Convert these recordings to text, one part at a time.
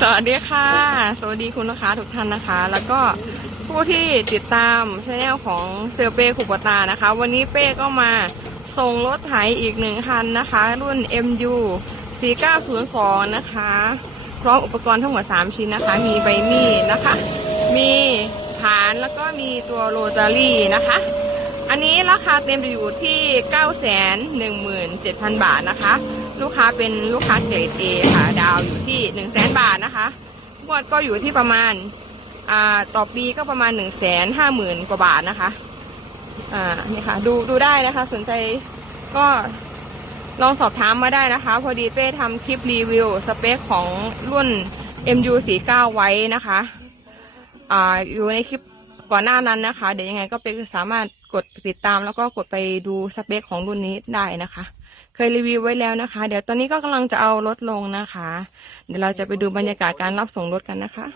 สวัสดีค่ะ สวัสดีคุณลูกค้าทุกท่านนะคะ แล้วก็ผู้ที่ติดตามช anel ของเซลเป้ขุปตานะคะ วันนี้เป้ก็มาส่งรถไถอีกหนึ่งคันนะคะ รุ่น MU 4902 นะคะ พร้อมอุปกรณ์ทั้งหมด 3 ชิ้นนะคะ มีใบมีดนะคะ มีฐานแล้วก็มีตัวโรตารี่นะคะ อันนี้ราคาเต็มจะอยู่ที่ 917,000 บาทนะคะ ลูกค้าเป็นลูกค้าเกรด A ค่ะ ดาวอยู่ที่ 100,000 บาทนะคะงวดก็อยู่ที่ประมาณอ่าต่อปีก็ประมาณ 150,000 กว่าบาทนะคะ อ่า นี่ค่ะ ดูดูได้นะคะ สนใจก็ลองสอบถามมาได้นะคะ พอดีเป้ทำคลิปรีวิว สเปคของรุ่น MU49 ไว้นะคะ อ่า อยู่ในคลิป ก่อนหน้านั้นนะคะ เดี๋ยวยังไงก็เป็นสามารถกดติดตามแล้วก็กดไปดูสเปคของรุ่นนี้ได้นะคะ เคยรีวิวไว้แล้วนะคะ เดี๋ยวตอนนี้ก็กำลังจะเอารถลงนะคะ เดี๋ยวเราจะไปดูบรรยากาศการรับส่งรถกันนะคะ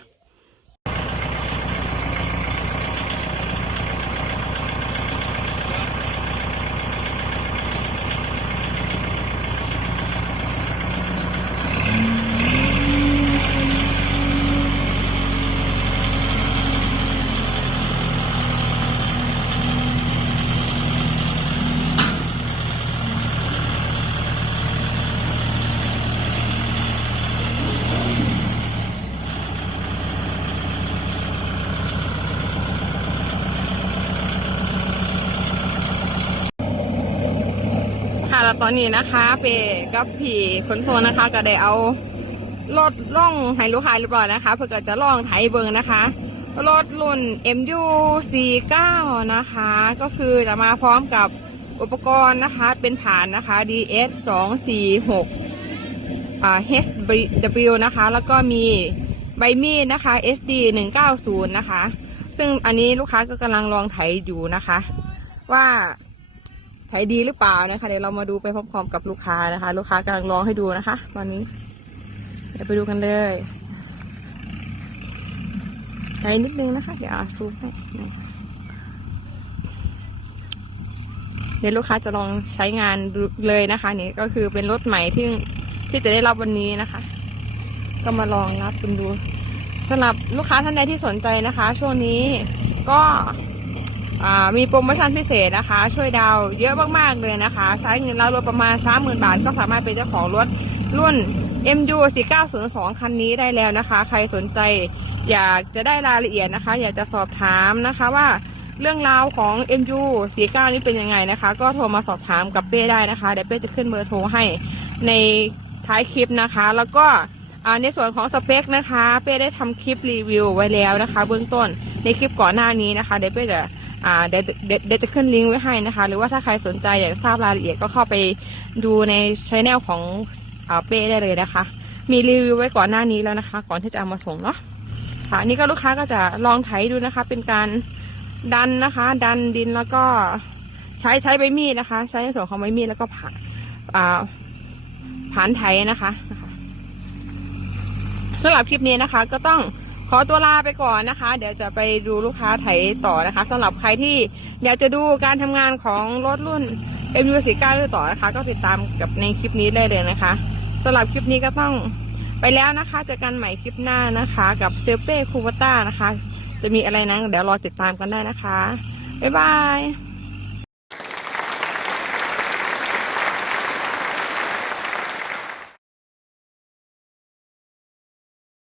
ค่ะแล้วตอนนี้นะคะเปกับพี่ขนส่งนะคะ ก็ได้เอารถล่องให้ลูกค้าเรียบร้อยนะคะเพื่อจะล่องไถเบิงนะคะ รถรุ่น MU 49 นะคะ ก็คือจะมาพร้อมกับอุปกรณ์นะคะ เป็นฐานนะคะ DS 246 อ่า HW นะคะ แล้วก็มีใบมีดนะคะ SD 190 นะคะ ซึ่งอันนี้ลูกค้าก็กำลังลองไถอยู่นะคะ ว่า ขายดีหรือเปล่านะคะเดี๋ยวเรามาดูไปพร้อมๆกับลูกค้านะคะ ลูกค้ากำลังลองให้ดูนะคะ ตอนนี้ เดี๋ยวไปดูกันเลยใช้นิดนึงนะคะ เดี๋ยวอาซูมให้เดี๋ยวลูกค้าจะลองใช้งานเลยนะคะนี่ก็คือเป็นรถใหม่ที่ที่จะได้รับวันนี้นะคะ ก็มาลองรับคุณดูสำหรับลูกค้าท่านใดที่สนใจนะคะ ช่วงนี้ก็ มีโปรโมชั่นพิเศษนะคะ ช่วยดาวเยอะมากๆเลยนะคะ ใช้เงินแล้วรวมประมาณ 30,000 บาท ก็สามารถเป็นเจ้าของรถรุ่น MU 4902 คันนี้ได้แล้วนะคะ ใครสนใจอยากจะได้รายละเอียดนะคะ อยากจะสอบถามนะคะว่าเรื่องราวของ MU 49 นี้เป็นยังไงนะคะ ก็โทรมาสอบถามกับเป้ได้นะคะเดี๋ยวเป้จะขึ้นเบอร์โทรให้ในท้ายคลิปนะคะ แล้วก็ในส่วนของสเปคนะคะ เป้ได้ทำคลิปรีวิวไว้แล้วนะคะ เบื้องต้นในคลิปก่อนหน้านี้นะคะเดี๋ยวเป้จะ อ่าเดี๋ยวเดี๋ยวจะขึ้นลิงก์ไว้ให้นะคะ หรือว่าถ้าใครสนใจอยากจะทราบรายละเอียดก็เข้าไปดูในช anel ของอ่าเป้ได้เลยนะคะ มีรีวิวไว้ก่อนหน้านี้แล้วนะคะ ก่อนที่จะเอามาส่งเนาะค่ะอันนี้ก็ลูกค้าก็จะลองไถดูนะคะ เป็นการดันนะคะ ดันดินแล้วก็ใช้ใช้ใบมีดนะคะ ใช้ในส่วนของใบมีดแล้วก็ผ่าอ่าผ่านไถนะคะสำหรับคลิปนี้นะคะ ก็ต้อง ขอตัวลาไปก่อนนะคะ เดี๋ยวจะไปดูลูกค้าไถต่อนะคะสำหรับใครที่อยากจะดูการทำงานของรถรุ่น MU49 ด้วยต่อนะคะ ก็ติดตามกับในคลิปนี้ได้เลยนะคะสำหรับคลิปนี้ก็ต้องไปแล้วนะคะเจอกันใหม่คลิปหน้านะคะ กับเซลเป้คูวต้านะคะ จะมีอะไรนั้นเดี๋ยวรอติดตามกันได้นะคะบ๊ายบาย